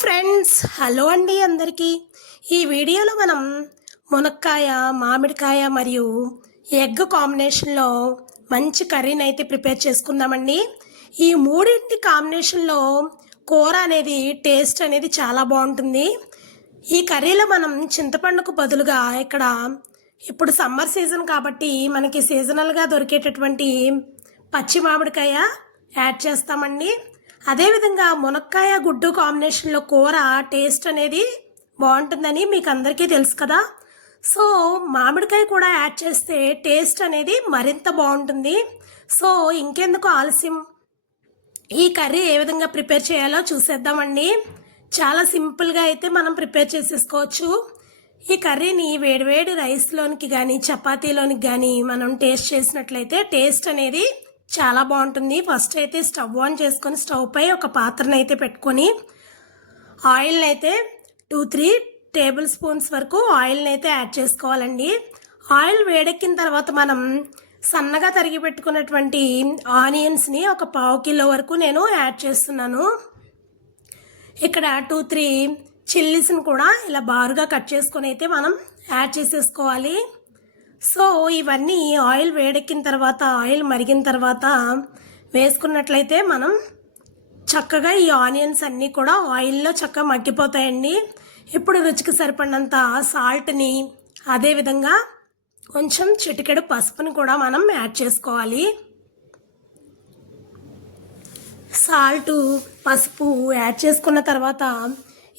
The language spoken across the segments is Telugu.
ఫ్రెండ్స్ హలో అండి అందరికీ. ఈ వీడియోలో మనం మునక్కాయ మామిడికాయ మరియు ఎగ్ కాంబినేషన్లో మంచి కర్రీని అయితే ప్రిపేర్ చేసుకుందామండి. ఈ మూడింటి కాంబినేషన్లో కూర అనేది టేస్ట్ అనేది చాలా బాగుంటుంది. ఈ కర్రీలో మనం చింతపండుకు బదులుగా ఇక్కడ ఇప్పుడు సమ్మర్ సీజన్ కాబట్టి మనకి సీజనల్గా దొరికేటటువంటి పచ్చి మామిడికాయ యాడ్ చేస్తామండి. అదేవిధంగా మునక్కాయ గుడ్డు కాంబినేషన్లో కూర టేస్ట్ అనేది బాగుంటుందని మీకు అందరికీ తెలుసు కదా. సో మామిడికాయ కూడా యాడ్ చేస్తే టేస్ట్ అనేది మరింత బాగుంటుంది. సో ఇంకెందుకు ఆలస్యం? ఈ కర్రీ ఏ విధంగా ప్రిపేర్ చేయాలో చూసేద్దామండి. చాలా సింపుల్గా అయితే మనం ప్రిపేర్ చేసేసుకోవచ్చు. ఈ కర్రీని వేడివేడి రైస్లోనికి కానీ చపాతీలోనికి కానీ మనం టేస్ట్ చేసినట్లయితే టేస్ట్ అనేది చాలా బాగుంటుంది. ఫస్ట్ అయితే స్టవ్ ఆన్ చేసుకొని స్టవ్ పై ఒక పాత్రను అయితే పెట్టుకొని ఆయిల్ని అయితే టూ త్రీ టేబుల్ స్పూన్స్ వరకు ఆయిల్ని అయితే యాడ్ చేసుకోవాలండి. ఆయిల్ వేడెక్కిన తర్వాత మనం సన్నగా తరిగి పెట్టుకున్నటువంటి ఆనియన్స్ని ఒక పావు కిలో వరకు నేను యాడ్ చేస్తున్నాను. ఇక్కడ టూ త్రీ చిల్లీస్ని కూడా ఇలా బారుగా కట్ చేసుకొని అయితే మనం యాడ్ చేసేసుకోవాలి. సో ఇవన్నీ ఆయిల్ వేడెక్కిన తర్వాత ఆయిల్ మరిగిన తర్వాత వేసుకున్నట్లయితే మనం చక్కగా ఈ ఆనియన్స్ అన్నీ కూడా ఆయిల్లో చక్కగా మగ్గిపోతాయండి. ఇప్పుడు రుచికి సరిపడినంత సాల్ట్ని అదేవిధంగా కొంచెం చిటికెడు పసుపుని కూడా మనం యాడ్ చేసుకోవాలి. సాల్ట్ పసుపు యాడ్ చేసుకున్న తర్వాత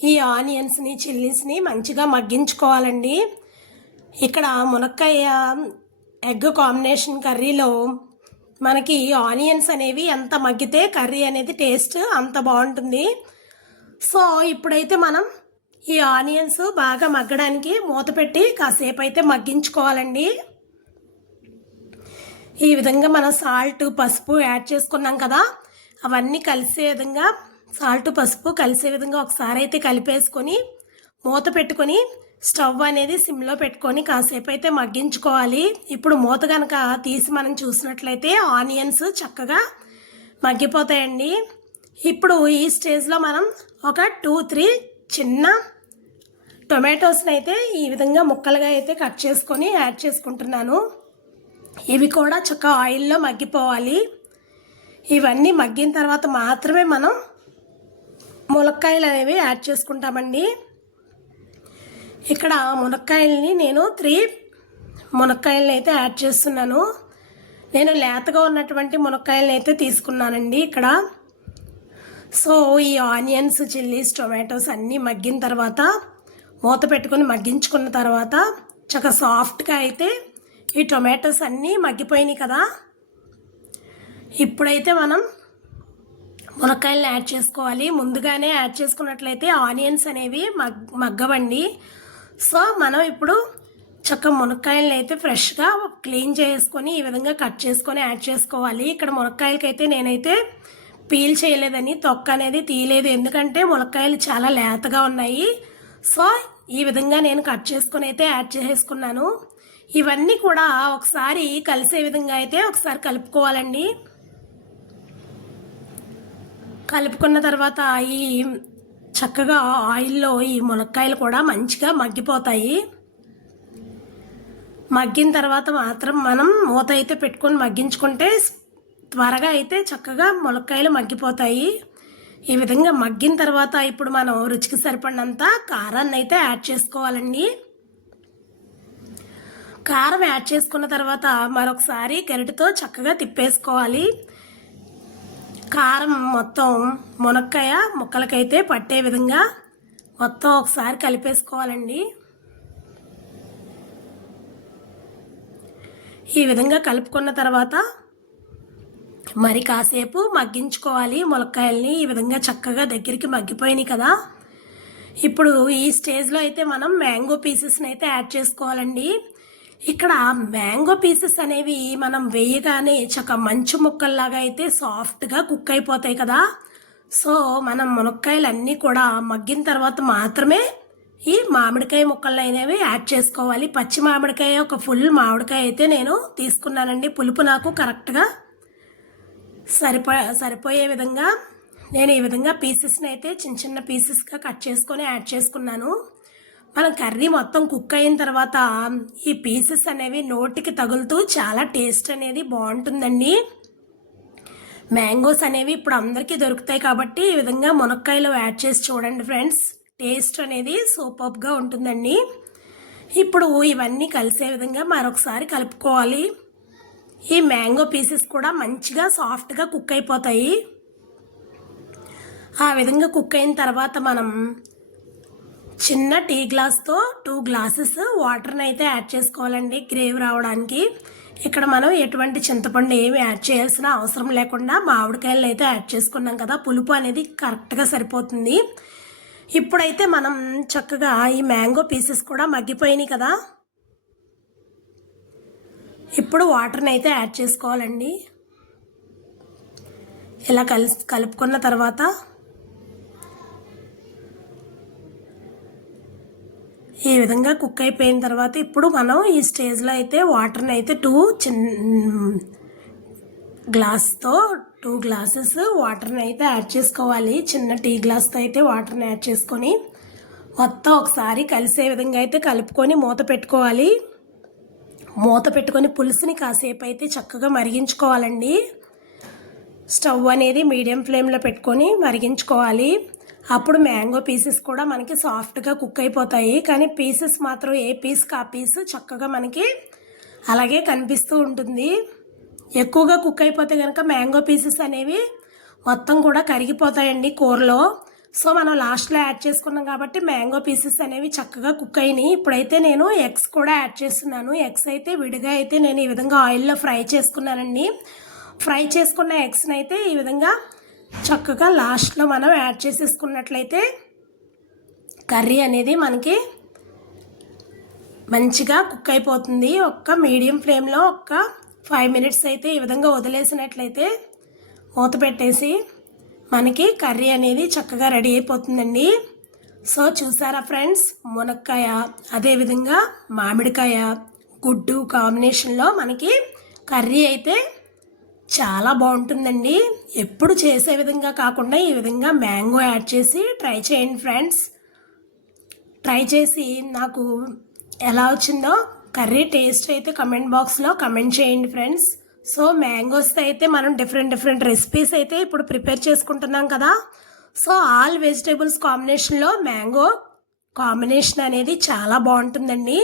ఈ ఆనియన్స్ని చిల్లీస్ని మంచిగా మగ్గించుకోవాలండి. ఇక్కడ మునక్కాయ ఎగ్ కాంబినేషన్ కర్రీలో మనకి ఆనియన్స్ అనేవి ఎంత మగ్గితే కర్రీ అనేది టేస్ట్ అంత బాగుంటుంది. సో ఇప్పుడైతే మనం ఈ ఆనియన్స్ బాగా మగ్గడానికి మూత పెట్టి కాసేపు అయితే మగ్గించుకోవాలండి. ఈ విధంగా మనం సాల్ట్ పసుపు యాడ్ చేసుకున్నాం కదా అవన్నీ కలిసే విధంగా సాల్ట్ పసుపు కలిసే విధంగా ఒకసారి అయితే కలిపేసుకొని మూత పెట్టుకొని స్టవ్ అనేది సిమ్లో పెట్టుకొని కాసేపు అయితే మగ్గించుకోవాలి. ఇప్పుడు మూత కనుక తీసి మనం చూసినట్లయితే ఆనియన్స్ చక్కగా మగ్గిపోతాయండి. ఇప్పుడు ఈ స్టేజ్లో మనం ఒక టూ త్రీ చిన్న టొమాటోస్ని అయితే ఈ విధంగా ముక్కలుగా అయితే కట్ చేసుకొని యాడ్ చేసుకుంటున్నాను. ఇవి కూడా చక్క ఆయిల్లో మగ్గిపోవాలి. ఇవన్నీ మగ్గిన తర్వాత మాత్రమే మనం ములక్కాయలు అనేవి యాడ్ చేసుకుంటామండి. ఇక్కడ మునక్కాయల్ని నేను త్రీ మునక్కాయలని అయితే యాడ్ చేస్తున్నాను. నేను లేతగా ఉన్నటువంటి మునక్కాయలని అయితే తీసుకున్నానండి ఇక్కడ. సో ఈ ఆనియన్స్ చిల్లీస్ టొమాటోస్ అన్నీ మగ్గిన తర్వాత మూత పెట్టుకొని మగ్గించుకున్న తర్వాత చక్కగా సాఫ్ట్గా అయితే ఈ టొమాటోస్ అన్నీ మగ్గిపోయినాయి కదా. ఇప్పుడైతే మనం మునక్కాయలను యాడ్ చేసుకోవాలి. ముందుగానే యాడ్ చేసుకున్నట్లయితే ఆనియన్స్ అనేవి మగ్ మగ్గవండి. సో మనం ఇప్పుడు చక్క మునక్కాయలను అయితే ఫ్రెష్గా క్లీన్ చేసుకొని ఈ విధంగా కట్ చేసుకొని యాడ్ చేసుకోవాలి. ఇక్కడ మునక్కాయలకైతే నేనైతే పీల్ చేయలేదని తొక్క అనేది తీయలేదు. ఎందుకంటే మునక్కాయలు చాలా లేతగా ఉన్నాయి. సో ఈ విధంగా నేను కట్ చేసుకొని అయితే యాడ్ చేసుకున్నాను. ఇవన్నీ కూడా ఒకసారి కలిసే విధంగా అయితే ఒకసారి కలుపుకోవాలండి. కలుపుకున్న తర్వాత ఈ చక్కగా ఆయిల్లో ఈ మునక్కాయలు కూడా మంచిగా మగ్గిపోతాయి. మగ్గిన తర్వాత మాత్రం మనం మూత అయితే పెట్టుకొని మగ్గించుకుంటే త్వరగా అయితే చక్కగా మునక్కాయలు మగ్గిపోతాయి. ఈ విధంగా మగ్గిన తర్వాత ఇప్పుడు మనం రుచికి సరిపడినంత కారాన్ని అయితే యాడ్ చేసుకోవాలండి. కారం యాడ్ చేసుకున్న తర్వాత మరొకసారి గరిటతో చక్కగా తిప్పేసుకోవాలి. కారం మొత్తం మునక్కాయ ముక్కలకైతే పట్టే విధంగా మొత్తం ఒకసారి కలిపేసుకోవాలండి. ఈ విధంగా కలుపుకున్న తర్వాత మరి కాసేపు మగ్గించుకోవాలి. ములక్కాయల్ని ఈ విధంగా చక్కగా దగ్గరికి మగ్గిపోయినాయి కదా. ఇప్పుడు ఈ స్టేజ్లో అయితే మనం మ్యాంగో పీసెస్ని అయితే యాడ్ చేసుకోవాలండి. ఇక్కడ మ్యాంగో పీసెస్ అనేవి మనం వేయగానే చక్క మంచు ముక్కల్లాగా అయితే సాఫ్ట్గా కుక్ అయిపోతాయి కదా. సో మనం మునక్కాయలు అన్నీ కూడా మగ్గిన తర్వాత మాత్రమే ఈ మామిడికాయ ముక్కలు అనేవి యాడ్ చేసుకోవాలి. పచ్చి మామిడికాయ ఒక ఫుల్ మామిడికాయ అయితే నేను తీసుకున్నానండి. పులుపు నాకు కరెక్ట్గా సరిపో సరిపోయే విధంగా నేను ఈ విధంగా పీసెస్ని అయితే చిన్న చిన్న పీసెస్గా కట్ చేసుకొని యాడ్ చేసుకున్నాను. మనం కర్రీ మొత్తం కుక్ అయిన తర్వాత ఈ పీసెస్ అనేవి నోటికి తగులుతూ చాలా టేస్ట్ అనేది బాగుంటుందండి. మ్యాంగోస్ అనేవి ఇప్పుడు అందరికీ దొరుకుతాయి కాబట్టి ఈ విధంగా మునక్కాయలు యాడ్ చేసి చూడండి ఫ్రెండ్స్. టేస్ట్ అనేది సూపర్గా ఉంటుందండి. ఇప్పుడు ఇవన్నీ కలిసే విధంగా మరొకసారి కలుపుకోవాలి. ఈ మ్యాంగో పీసెస్ కూడా మంచిగా సాఫ్ట్గా కుక్ అయిపోతాయి. ఆ విధంగా కుక్ అయిన తర్వాత మనం చిన్న టీ గ్లాస్తో టూ గ్లాసెస్ వాటర్ని అయితే యాడ్ చేసుకోవాలండి. గ్రేవీ రావడానికి. ఇక్కడ మనం ఎటువంటి చింతపండు ఏమి యాడ్ చేయాల్సిన అవసరం లేకుండా మామిడికాయలు అయితే యాడ్ చేసుకున్నాం కదా. పులుపు అనేది కరెక్ట్గా సరిపోతుంది. ఇప్పుడైతే మనం చక్కగా ఈ మ్యాంగో పీసెస్ కూడా మగ్గిపోయినాయి కదా. ఇప్పుడు వాటర్ని అయితే యాడ్ చేసుకోవాలండి. ఇలా కలిసి కలుపుకున్న తర్వాత ఈ విధంగా కుక్ అయిపోయిన తర్వాత ఇప్పుడు మనం ఈ స్టేజ్లో అయితే వాటర్ని అయితే టూ చిన్న గ్లాస్తో టూ గ్లాసెస్ వాటర్ని అయితే యాడ్ చేసుకోవాలి. చిన్న టీ గ్లాస్తో అయితే వాటర్ని యాడ్ చేసుకొని మొత్తం ఒకసారి కలిసే విధంగా అయితే కలుపుకొని మూత పెట్టుకోవాలి. మూత పెట్టుకొని పులుసుని కాసేపు అయితే చక్కగా మరిగించుకోవాలండి. స్టవ్ అనేది మీడియం ఫ్లేమ్లో పెట్టుకొని మరిగించుకోవాలి. అప్పుడు మ్యాంగో పీసెస్ కూడా మనకి సాఫ్ట్గా కుక్ అయిపోతాయి. కానీ పీసెస్ మాత్రం ఏ పీస్కి ఆ పీస్ చక్కగా మనకి అలాగే కనిపిస్తూ ఉంటుంది. ఎక్కువగా కుక్ అయిపోతే కనుక మ్యాంగో పీసెస్ అనేవి మొత్తం కూడా కరిగిపోతాయండి కూరలో. సో మనం లాస్ట్లో యాడ్ చేసుకున్నాం కాబట్టి మ్యాంగో పీసెస్ అనేవి చక్కగా కుక్ అయినాయి. ఇప్పుడైతే నేను ఎగ్స్ కూడా యాడ్ చేస్తున్నాను. ఎగ్స్ అయితే విడిగా అయితే నేను ఈ విధంగా ఆయిల్లో ఫ్రై చేసుకున్నానండి. ఫ్రై చేసుకున్న ఎగ్స్ని అయితే ఈ విధంగా చక్కగా లాస్ట్లో మనం యాడ్ చేసేసుకున్నట్లయితే కర్రీ అనేది మనకి మంచిగా కుక్ అయిపోతుంది. ఒక్క మీడియం ఫ్లేమ్లో ఒక్క ఫైవ్ మినిట్స్ అయితే ఈ విధంగా వదిలేసినట్లయితే మూత పెట్టేసి మనకి కర్రీ అనేది చక్కగా రెడీ అయిపోతుందండి. సో చూసారా ఫ్రెండ్స్ మునక్కాయ అదేవిధంగా మామిడికాయ గుడ్డు కాంబినేషన్లో మనకి కర్రీ అయితే చాలా బాగుంటుందండి. ఎప్పుడు చేసే విధంగా కాకుండా ఈ విధంగా మ్యాంగో యాడ్ చేసి ట్రై చేయండి ఫ్రెండ్స్. ట్రై చేసి నాకు ఎలా వచ్చిందో కర్రీ టేస్ట్ అయితే కమెంట్ బాక్స్లో కమెంట్ చేయండి ఫ్రెండ్స్. సో మ్యాంగోస్తో అయితే మనం డిఫరెంట్ డిఫరెంట్ రెసిపీస్ అయితే ఇప్పుడు ప్రిపేర్ చేసుకుంటున్నాం కదా. సో ఆల్ వెజిటేబుల్స్ కాంబినేషన్లో మ్యాంగో కాంబినేషన్ అనేది చాలా బాగుంటుందండి.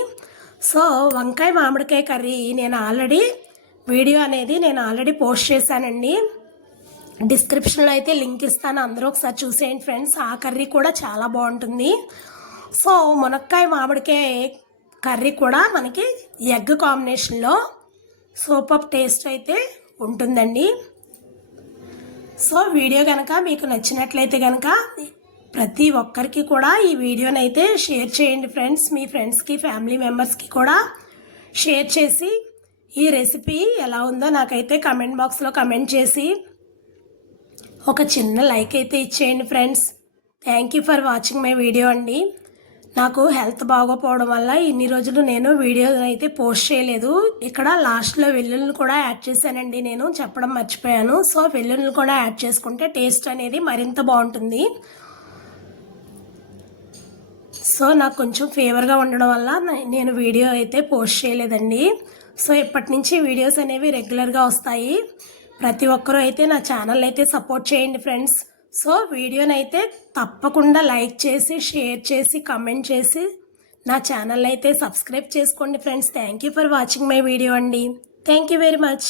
సో వంకాయ మామిడికాయ కర్రీ నేను ఆల్రెడీ వీడియో అనేది నేను ఆల్రెడీ పోస్ట్ చేశానండి. డిస్క్రిప్షన్లో అయితే లింక్ ఇస్తాను. అందరూ ఒకసారి చూసేయండి ఫ్రెండ్స్. ఆ కర్రీ కూడా చాలా బాగుంటుంది. సో మునక్కాయ మామిడికాయ కర్రీ కూడా మనకి ఎగ్ కాంబినేషన్లో సూపర్ టేస్ట్ అయితే ఉంటుందండి. సో వీడియో కనుక మీకు నచ్చినట్లయితే కనుక ప్రతి ఒక్కరికి కూడా ఈ వీడియోని అయితే షేర్ చేయండి ఫ్రెండ్స్. మీ ఫ్రెండ్స్కి ఫ్యామిలీ మెంబర్స్కి కూడా షేర్ చేసి ఈ రెసిపీ ఎలా ఉందో నాకైతే కమెంట్ బాక్స్లో కమెంట్ చేసి ఒక చిన్న లైక్ అయితే ఇచ్చేయండి friends thank you for watching my video అండి. నాకు హెల్త్ బాగోపోవడం వల్ల ఇన్ని రోజులు నేను వీడియో అయితే పోస్ట్ చేయలేదు. ఇక్కడ లాస్ట్లో వెల్లుల్ని కూడా యాడ్ చేశానండి నేను చెప్పడం మర్చిపోయాను. సో వెల్లుల్ని కూడా యాడ్ చేసుకుంటే టేస్ట్ అనేది మరింత బాగుంటుంది. సో నాకు కొంచెం ఫేవర్గా ఉండడం వల్ల నేను వీడియో అయితే పోస్ట్ చేయలేదండి. సో ఇప్పటి నుంచి వీడియోస్ అనేవి రెగ్యులర్గా వస్తాయి. ప్రతి ఒక్కరూ అయితే నా ఛానల్ అయితే సపోర్ట్ చేయండి ఫ్రెండ్స్. సో వీడియోని అయితే తప్పకుండా లైక్ చేసి షేర్ చేసి కమెంట్ చేసి నా ఛానల్ అయితే సబ్స్క్రైబ్ చేసుకోండి friends. Thank you for watching my video అండి. Thank you very much.